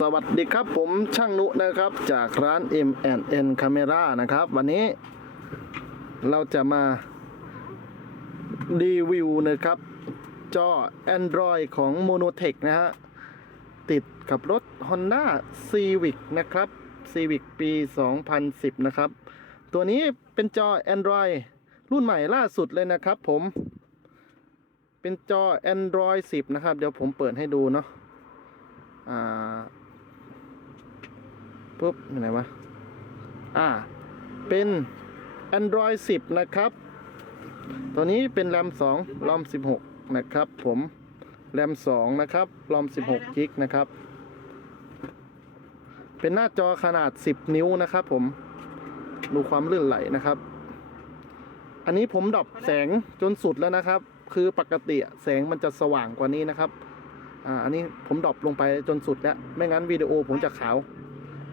สวัสดีครับผมช่างนุนะครับ จากร้าน M&N Camera นะครับ วันนี้เราจะมารีวิวนะครับ จอ Android ของ Monotech นะฮะ ติดกับรถ Honda Civic นะครับ Civic ปี 2010 นะครับ ตัวนี้เป็นจอ Android รุ่นใหม่ล่าสุดเลยนะครับผมเป็นจอ Android 10 นะครับ เดี๋ยวผมเปิดให้ดูเนาะอ่า ปุ๊บอยู่ไหนวะ อ่า เป็น Android 10 นะครับ ตัวนี้เป็น RAM 2 ROM 16 นะครับ ผม RAM 2นะครับ ROM 16กิกนะครับ เป็นหน้าจอขนาด 10 นิ้วนะครับผม ดูความลื่นไหลนะครับ อันนี้ผมดรอปแสงจนสุดแล้วนะครับ คือปกติแสงมันจะสว่างกว่านี้นะครับ อ่า อันนี้ผมดรอปลงไปจนสุดแล้ว ไม่งั้นวิดีโอผมจะขาว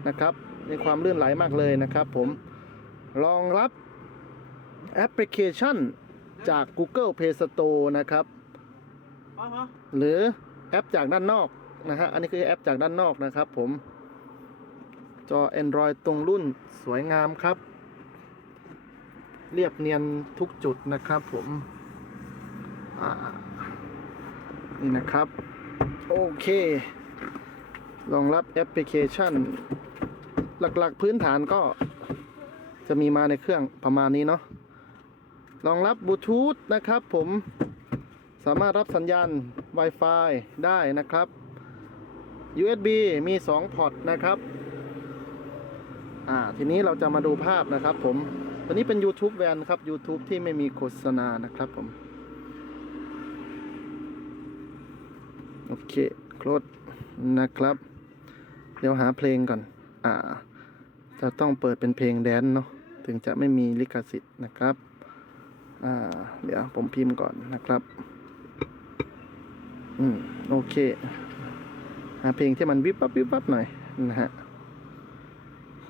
นะครับมีความลื่นไหลมากเลยนะครับผมรองรับแอปพลิเคชันจาก Google Play Store นะครับพอพอหรือแอปจากด้านนอกนะฮะ อันนี้คือแอปจากด้านนอกนะครับผม จอ Android ตรงรุ่นสวยงามครับ เรียบเนียนทุกจุดนะครับผมอ่านี่นะครับ โอเครองรับแอปพลิเคชัน หลักๆพื้นฐานก็จะมีมาในเครื่องประมาณนี้เนาะรองรับบลูทูธนะครับผมสามารถรับสัญญาณ Wi-Fi ได้นะครับ USB มี 2 พอร์ตนะครับ อ่า ทีนี้เราจะมาดูภาพนะครับผม ตัวนี้เป็น YouTube แวนครับ YouTube ที่ไม่มีโฆษณานะครับผม โอเค โคลดนะครับ เดี๋ยวหาเพลงก่อน อ่า จะต้องเปิดเป็นเพลงแดนเนาะถึงจะไม่มีลิขสิทธิ์นะครับ อ่า เดี๋ยวผมพิมพ์ก่อนนะครับ อืม โอเค หาเพลงที่มันวิบวับวิบวับหน่อยนะฮะ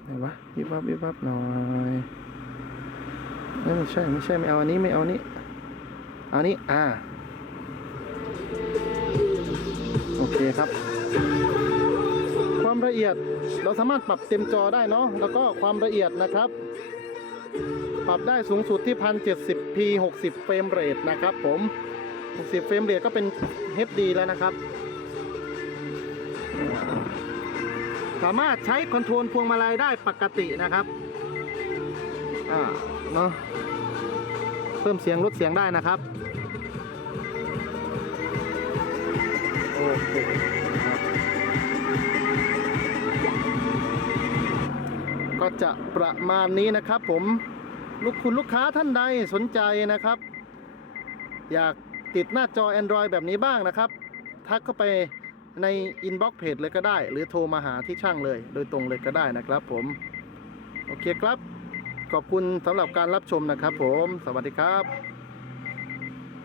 ไหนวะวิบวับวิบวับหน่อยไม่ใช่ไม่ใช่ไม่เอาอันนี้ไม่เอาอันนี้ เอาอันนี้ อ่า โอเคครับ ละเอียด เราสามารถปรับเต็มจอได้เนาะแล้วก็ความละเอียดนะครับ ปรับได้สูงสุดที่ 1070p 60 เฟรมเรทนะครับผม 60 เฟรมเรทก็เป็น HD แล้วนะครับ สามารถใช้คอนโทรลพวงมาลัยได้ปกตินะครับอ่าเนาะเพิ่มเสียงลดเสียงได้นะครับโอเค จะประมาณนี้นะครับผมลูกคุณลูกค้าท่านใดสนใจนะครับ อยากติดหน้าจอ Android แบบนี้บ้างนะครับ ทักเข้าไปในอินบ็อกซ์เพจเลยก็ได้ หรือโทรมาหาที่ช่างเลย โดยตรงเลยก็ได้นะครับผม โอเคครับ ขอบคุณสำหรับการรับชมนะครับผม สวัสดีครับ